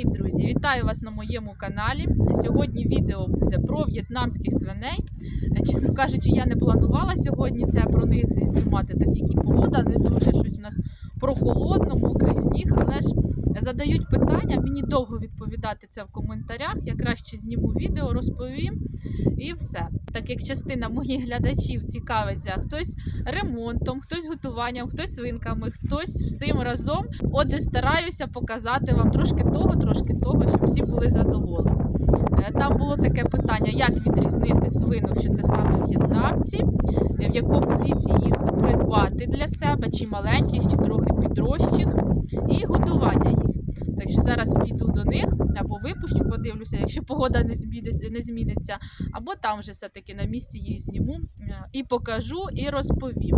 Привіт, друзі! Вітаю вас на моєму каналі. Сьогодні відео буде про в'єтнамських свиней. Е, Чесно кажучи, я не планувала сьогодні це про них знімати, так як і погода не дуже щось у нас прохолодно, мокрий сніг. Але ж задають питання, мені довго відповідати це в коментарях. Я краще зніму відео, розповім і все. Так як частина моїх глядачів цікавиться хтось ремонтом, хтось готуванням, хтось свинками, хтось всім разом. Отже, стараюся показати вам трошки того, трошки того, щоб всі були задоволені. Е, Там було таке питання, як відрізнити свинок, що це саме в'єтнамці, е, в якому віці їх придбати для себе, чи маленьких, чи трохи підрощих, і годування їх. Так що зараз піду до них або випущу, подивлюся, якщо погода не не зміниться, або там вже все-таки на місці їх зніму е, і покажу, і розповім.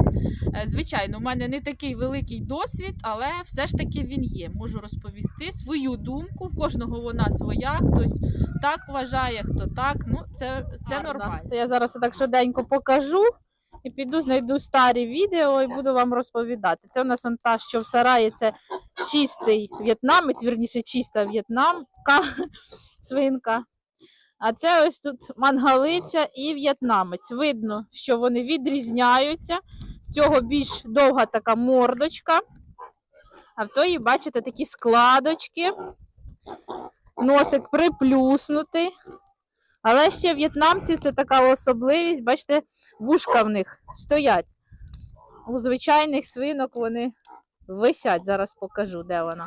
Е, Звичайно, у мене не такий великий досвід, але все ж таки він є. Можу розповісти свою думку. В кожного вона своя, хтось так вважає, хто так. Ну, це, це Гарно. нормально. Я зараз так швиденько покажу і піду знайду старі відео і буду вам розповідати. Це у нас он та, що в сараї це чистий в'єтнамець, вірніше чиста в'єтнамка свинка. А це ось тут мангалиця і в'єтнамець. Видно, що вони відрізняються. В цього більш довга така мордочка. А в тої, бачите, такі складочки. Носик приплюснутий. Але ще в'єтнамців це така особливість, бачите, вушка в них стоять. У звичайних свинок вони висять. Зараз покажу, де вона.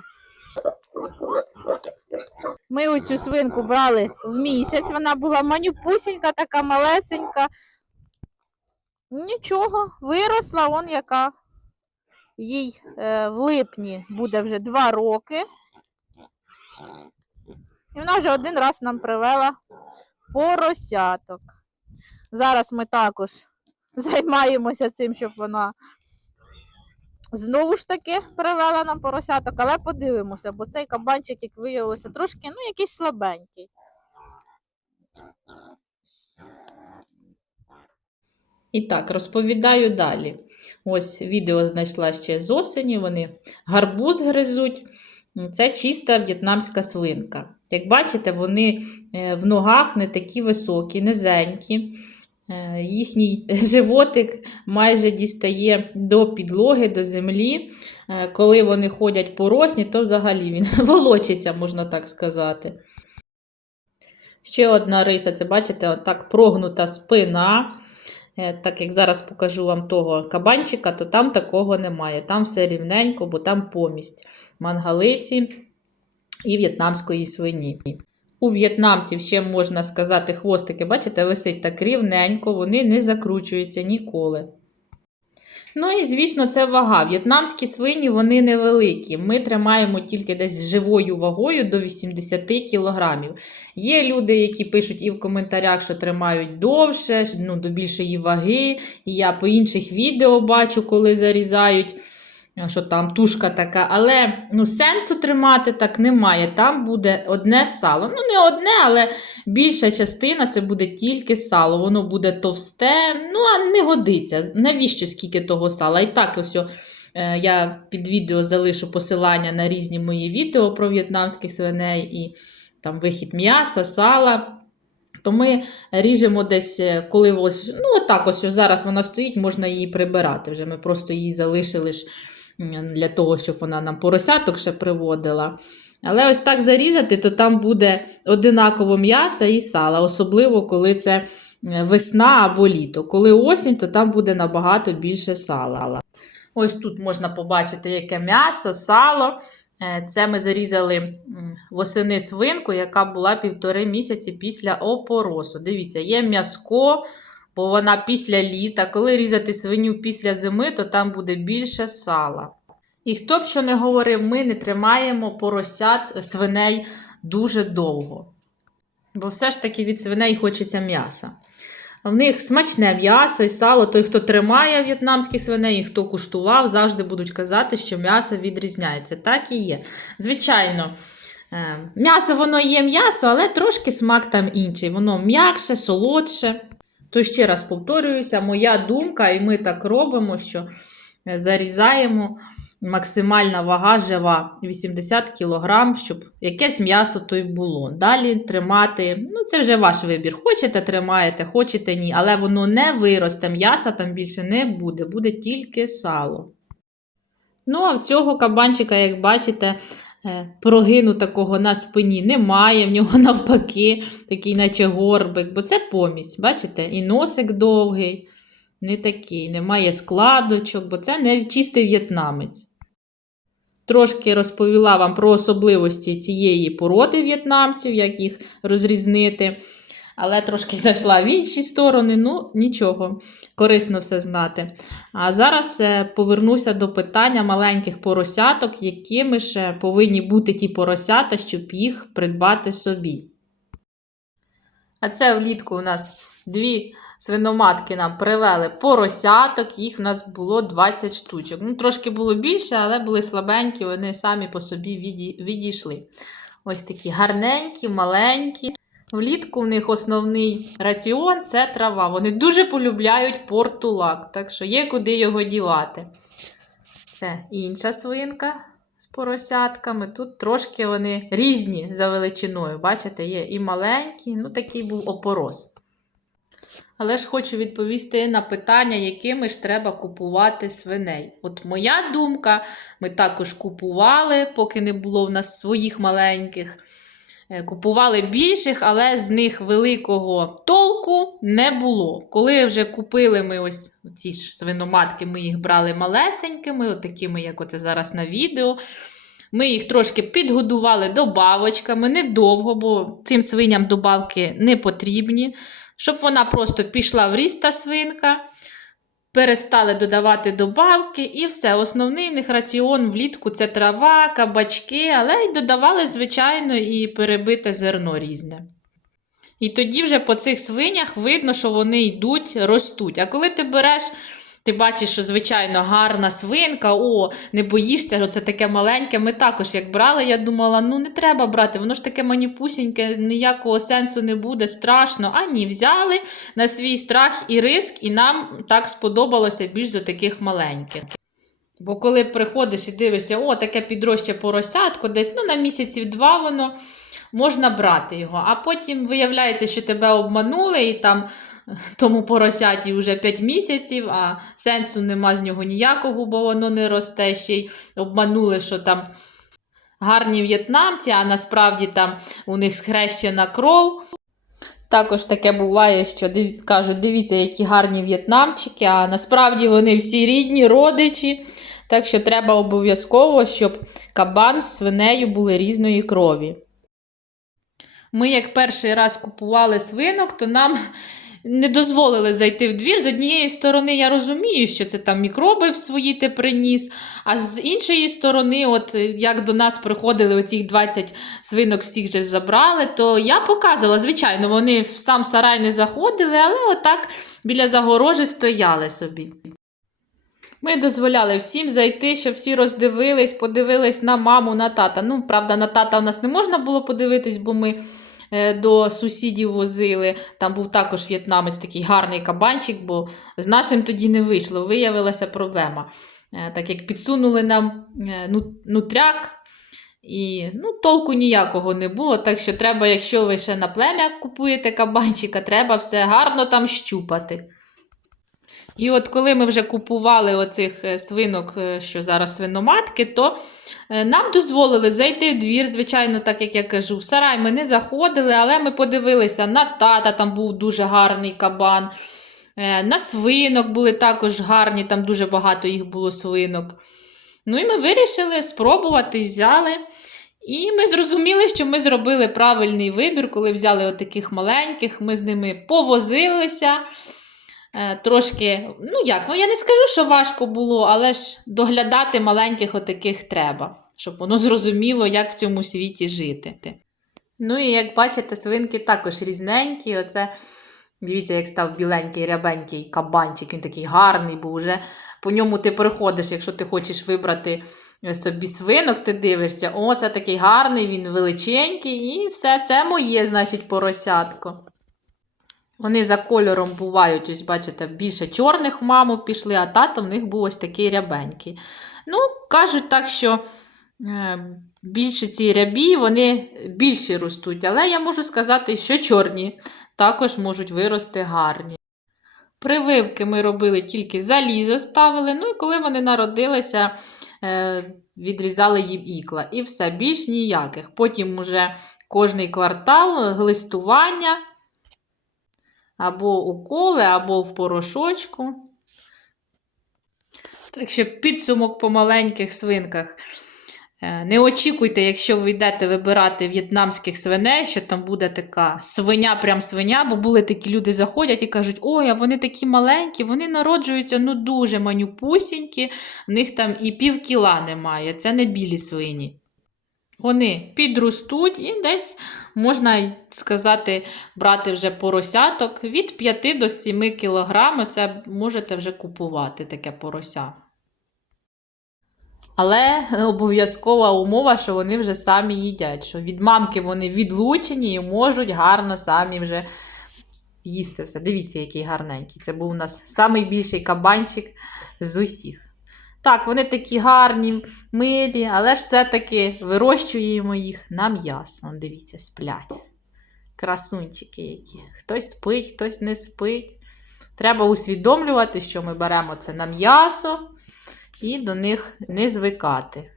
Ми оцю свинку брали в місяць. Вона була манюпусінька, така малесенька. Нічого, виросла он яка. Їй е, в липні буде вже два роки. І вона вже один раз нам привела поросяток. Зараз ми також займаємося цим, щоб вона знову ж таки привела нам поросяток, але подивимося, бо цей кабанчик, як виявилося, трошки ну, якийсь слабенький. І так, розповідаю далі. Ось відео знайшла ще з осені. Вони гарбуз гризуть. Це чиста в'єтнамська свинка. Як бачите, вони е, в ногах не такі високі, низенькі. Е, Їхній животик майже дістає до підлоги, до землі. Е, Коли вони ходять по росні, то взагалі він волочиться, можна так сказати. Ще одна риса, це бачите, отак прогнута спина. Е, Так як зараз покажу вам того кабанчика, то там такого немає. Там все рівненько, бо там помість мангалиці і в'єтнамської свині. У в'єтнамців ще можна сказати хвостики, бачите, висить так рівненько, вони не закручуються ніколи. Ну і, звісно, це вага. В'єтнамські свині вони невеликі. Ми тримаємо тільки десь живою вагою до 80 кілограмів. Є люди, які пишуть і в коментарях, що тримають довше, ну, до більшої ваги. І я по інших відео бачу, коли зарізають, що там тушка така. Але ну, сенсу тримати так немає. Там буде одне сало. Ну, не одне, але більша частина це буде тільки сало. Воно буде товсте, ну а не годиться. Навіщо скільки того сала? І так ось. е, Я під відео залишу посилання на різні мої відео про в'єтнамських свиней і там вихід м'яса, сала. То ми ріжемо десь, е, коли ось, ну отак ось зараз вона стоїть, можна її прибирати. Вже ми просто її залишили ж для того, щоб вона нам поросяток ще приводила. Але ось так зарізати, то там буде одинаково м'яса і сала, особливо коли це весна або літо. Коли осінь, то там буде набагато більше сала. Ось тут можна побачити, яке м'ясо, сало. Е, Це ми зарізали восени свинку, яка була півтори місяці після опоросу. Дивіться, є м'яско, бо вона після літа. Коли різати свиню після зими, то там буде більше сала. І хто б що не говорив, ми не тримаємо поросят свиней дуже довго. Бо все ж таки від свиней хочеться м'яса. В них смачне м'ясо і сало. Той, хто тримає в'єтнамських свиней і хто куштував, завжди будуть казати, що м'ясо відрізняється. Так і є. Звичайно, е, м'ясо воно є м'ясо, але трошки смак там інший. Воно м'якше, солодше. То ще раз повторююся, моя думка, і ми так робимо, що е, зарізаємо максимальна вага жива 80 кг, щоб якесь м'ясо то й було. Далі тримати, ну це вже ваш вибір. Хочете тримаєте, хочете ні, але воно не виросте, м'яса там більше не буде, буде тільки сало. Ну, а в цього кабанчика, як бачите, прогину такого на спині немає, в нього навпаки, такий, наче горбик, бо це помість, бачите, і носик довгий, не такий, немає складочок, бо це не чистий в'єтнамець. Трошки розповіла вам про особливості цієї породи в'єтнамців, як їх розрізнити. Але трошки зайшла в інші сторони, ну нічого, корисно все знати. А зараз е, повернуся до питання маленьких поросяток, якими ж повинні бути ті поросята, щоб їх придбати собі. А це влітку у нас дві свиноматки нам привели поросяток, їх в нас було 20 штучок. Ну, трошки було більше, але були слабенькі, вони самі по собі відійшли. Ось такі гарненькі, маленькі. Влітку в них основний раціон це трава. Вони дуже полюбляють портулак, так що є куди його дівати. Це інша свинка з поросятками. Тут трошки вони різні за величиною. Бачите, є і маленькі, ну такий був опорос. Але ж хочу відповісти на питання, якими ж треба купувати свиней. От моя думка, ми також купували, поки не було в нас своїх маленьких. Е, Купували більших, але з них великого толку не було. Коли вже купили ми ось ці ж свиноматки, ми їх брали малесенькими, от такими, як оце зараз на відео. Ми їх трошки підгодували добавочками, недовго, бо цим свиням добавки не потрібні. Щоб вона просто пішла в ріст та свинка, перестали додавати добавки і все. Основний в них раціон влітку це трава, кабачки, але й додавали, звичайно, і перебите зерно різне. І тоді вже по цих свинях видно, що вони йдуть, ростуть. А коли ти береш, ти бачиш, що звичайно гарна свинка, о, не боїшся, що це таке маленьке. Ми також як брали, я думала, ну не треба брати, воно ж таке маніпусіньке, ніякого сенсу не буде, страшно. А ні, взяли на свій страх і риск, і нам так сподобалося більш за таких маленьких. Бо коли приходиш і дивишся, о, таке підроще поросятко, десь ну, на місяців два воно можна брати його. А потім виявляється, що тебе обманули, і там тому поросяті вже 5 місяців, а сенсу нема з нього ніякого, бо воно не росте ще й обманули, що там гарні в'єтнамці, а насправді там у них схрещена кров. Також таке буває, що див- кажуть, дивіться, які гарні в'єтнамчики, а насправді вони всі рідні, родичі. Так що треба обов'язково, щоб кабан з свинею були різної крові. Ми, як перший раз купували свинок, то нам не дозволили зайти в двір. З однієї сторони, я розумію, що це там мікроби в свої ти приніс. А з іншої сторони, от е, як до нас приходили оцих 20 свинок, всіх же забрали, то я показувала, звичайно, вони в сам сарай не заходили, але отак біля загорожі стояли собі. Ми дозволяли всім зайти, щоб всі роздивились, подивились на маму, на тата. Ну, правда, на тата у нас не можна було подивитись, бо ми до сусідів возили. Там був також в'єтнамець, такий гарний кабанчик, бо з нашим тоді не вийшло. Виявилася проблема. Е, так як підсунули нам е, ну- нутряк, і ну, толку ніякого не було. Так що треба, якщо ви ще на плем'я купуєте кабанчика, треба все гарно там щупати. І от коли ми вже купували оцих е, свинок, е, що зараз свиноматки, то е, нам дозволили зайти в двір, звичайно, так як я кажу, в сарай ми не заходили, але ми подивилися на тата, там був дуже гарний кабан. На свинок були також гарні, там дуже багато їх було свинок. Ну і ми вирішили спробувати, взяли. І ми зрозуміли, що ми зробили правильний вибір, коли взяли отаких маленьких, ми з ними повозилися. Е, Трошки, ну як, ну я не скажу, що важко було, але ж доглядати маленьких отаких треба, щоб воно зрозуміло, як в цьому світі жити. Ну і як бачите, свинки також різненькі. Оце, дивіться, як став біленький, рябенький кабанчик, він такий гарний, бо вже по ньому ти приходиш, якщо ти хочеш вибрати е, собі свинок, ти дивишся, о, це такий гарний, він величенький, і все це моє, значить, поросятко. Вони за кольором бувають, ось бачите, більше чорних маму пішли, а тато в них був ось такий рябенький. Ну, кажуть так, що е, більше ці рябі, вони більше ростуть. Але я можу сказати, що чорні також можуть вирости гарні. Прививки ми робили тільки залізо ставили, ну і коли вони народилися, е, відрізали їм ікла. І все, більш ніяких. Потім уже кожний квартал глистування або уколи, або в порошочку. Так що підсумок по маленьких свинках. Е, Не очікуйте, якщо ви йдете вибирати в'єтнамських свиней, що там буде така свиня, прям свиня, бо були такі люди заходять і кажуть, ой, а вони такі маленькі, вони народжуються ну дуже манюпусінькі, в них там і пів кіла немає. Це не білі свині. Вони підростуть і десь, можна сказати, брати вже поросяток від 5 до 7 кг. Це можете вже купувати таке порося. Але обов'язкова умова, що вони вже самі їдять, що від мамки вони відлучені і можуть гарно самі вже їсти все. Дивіться, який гарненький. Це був у нас найбільший кабанчик з усіх. Так, вони такі гарні, милі, але ж все-таки вирощуємо їх на м'ясо. Дивіться, сплять. Красунчики які. Хтось спить, хтось не спить. Треба усвідомлювати, що ми беремо це на м'ясо і до них не звикати.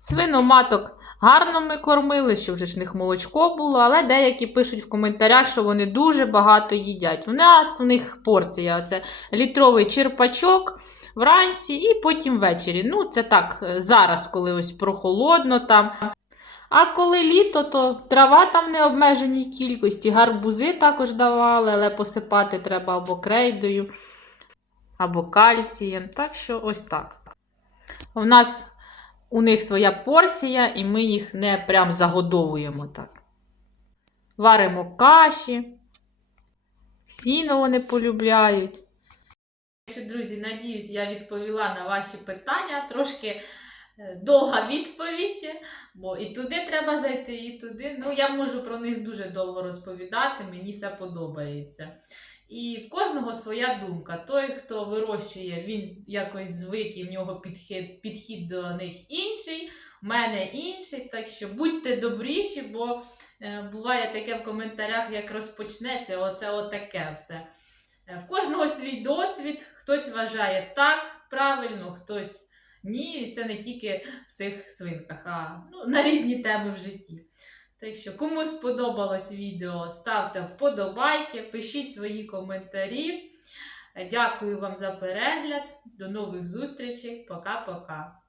Свиноматок гарно ми кормили, щоб вже ж в них молочко було, але деякі пишуть в коментарях, що вони дуже багато їдять. У нас в них порція оце літровий черпачок вранці і потім ввечері. Ну, це так, зараз, коли ось прохолодно там. А коли літо, то трава там не обмеженій кількості, гарбузи також давали, але посипати треба або крейдою, або кальцієм. Так що ось так. У нас у них своя порція, і ми їх не прям загодовуємо так. Варимо каші, сіно вони полюбляють. Друзі, надіюсь, я відповіла на ваші питання. Трошки е, довга відповідь, бо і туди треба зайти, і туди. Ну, я можу про них дуже довго розповідати, мені це подобається. І в кожного своя думка. Той, хто вирощує, він якось звик і в нього підхід, підхід до них інший, в мене інший. Так що будьте добріші, бо е, буває таке в коментарях, як розпочнеться, оце отаке все. Е, В кожного свій досвід, хтось вважає так правильно, хтось ні. І це не тільки в цих свинках, а ну, на різні теми в житті. Так що, кому сподобалось відео, ставте вподобайки, пишіть свої коментарі. Дякую вам за перегляд. До нових зустрічей. Пока-пока.